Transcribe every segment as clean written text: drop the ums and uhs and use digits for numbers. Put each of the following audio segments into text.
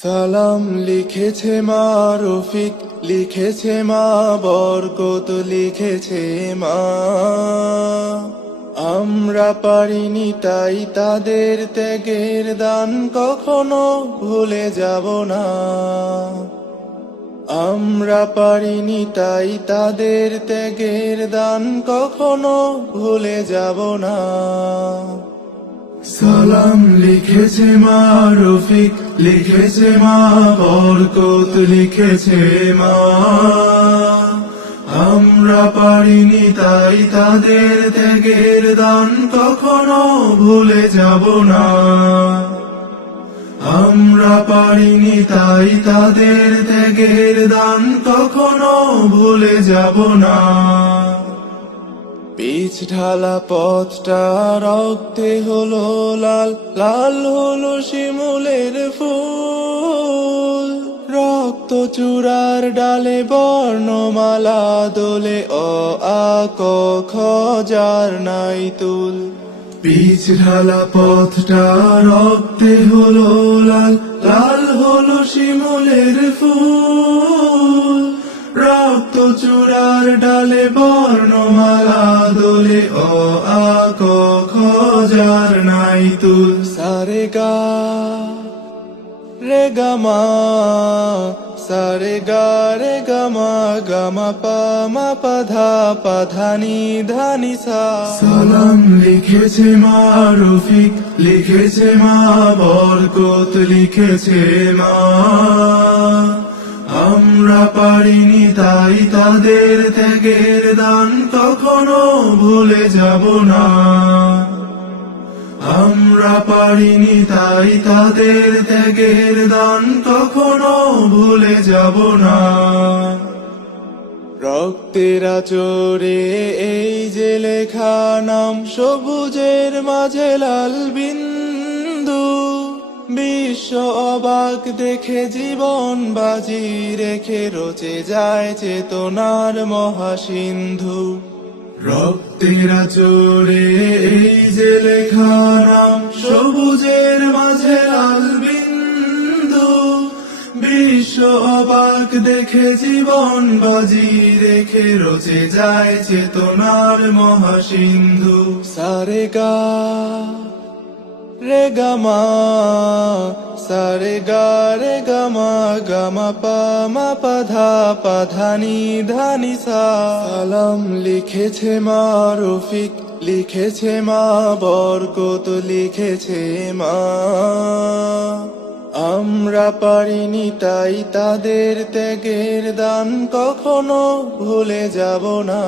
সালাম লিখেছে মা রফিক, লিখেছে মা বরকত, লিখেছে মা। আমরা পারিনি তাই তাদের ত্যাগের দান কখনো ভুলে যাব না। আমরা পারিনি তাই তাদের ত্যাগের দান কখনো ভুলে যাব না। সালাম লিখেছে মা রফিক, লিখেছে মা বরকত, লিখেছে মা। আমরা পারিনি তাই তাদের ত্যাগের দান কখনো ভুলে যাব না। আমরা পারিনি তাই তাদের ত্যাগের দান কখনো ভুলে যাব না। পিচ ঢালা পথটা রক্তে হলো লাল, লাল হলো শিমুলের ফুল। রক্ত চূড়ার ডালে বর্ণমালা দোলে, অ আ ক খ যার নাই তুল। পিচ ঢালা পথটা রক্তে হলো লাল, লাল হলো শিমুলের ফুল। রক্ত চূড়ার ডালে বর্ণমালা দোলে, অ আ ক খ যার নাই তুল। সারে গা রে গা মা, সারে গা রে গা মা, গা মা পা মা পা ধা, পা ধা নি ধা নি সা। সালাম লিখেছে মা রফিক, লিখেছে মা বরকত, লিখেছে মা। আমরা পারিনি তাই তাদের ত্যাগের দান কখনো ভুলে যাব না। আমরা পারিনি তাই তাদের ত্যাগের দান কখনো ভুলে যাব না। রক্তের আচরে এই যে লেখা নাম, সবুজের মাঝে লাল বিন্দু। বিশ্ব অবাক দেখে জীবন বাজি রেখে রচে যায় চেতনার মহাসিন্ধু। রক্তের আচরে এই যে লেখা নাম, সবুজের মাঝে লাল বিন্দু। বিশ্ব অবাক দেখে জীবন বাজি রেখে রচে যায় চেতনার মহাসিন্ধু। সারে গা রে গা মা, সারে গা রে গা মা, গা মা পা মা পা ধা, পা ধা নি ধা নি সা। সালাম লিখেছে মা রফিক, লিখেছে মা বরকত, লিখেছে মা। আমরা পারিনি তাই তাদের ত্যাগের দান কখনো ভুলে যাব না।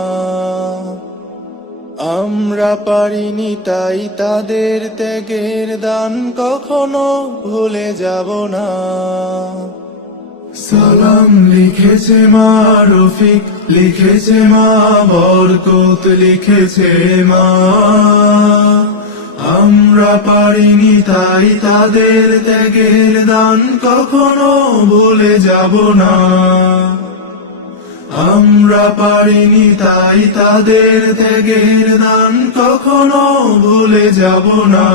আমরা পারিনি তাই তাদের ত্যাগের দান কখনো ভুলে যাব না। সালাম লিখেছে মা রফিক, লিখেছে মা বরকত, লিখেছে মা। আমরা পারিনি তাই তাদের ত্যাগের দান কখনো ভুলে যাব না। আমরা পারিনি তাই তাদের ত্যাগের দান কখনো ভুলে যাব না।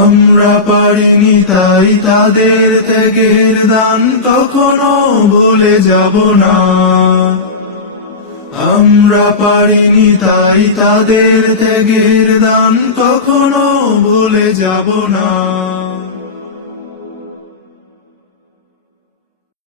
আমরা পারিনি তাই তাদের ত্যাগের দান কখনো ভুলে যাব না। আমরা পারিনি তাই তাদের ত্যাগের দান কখনো ভুলে যাব না।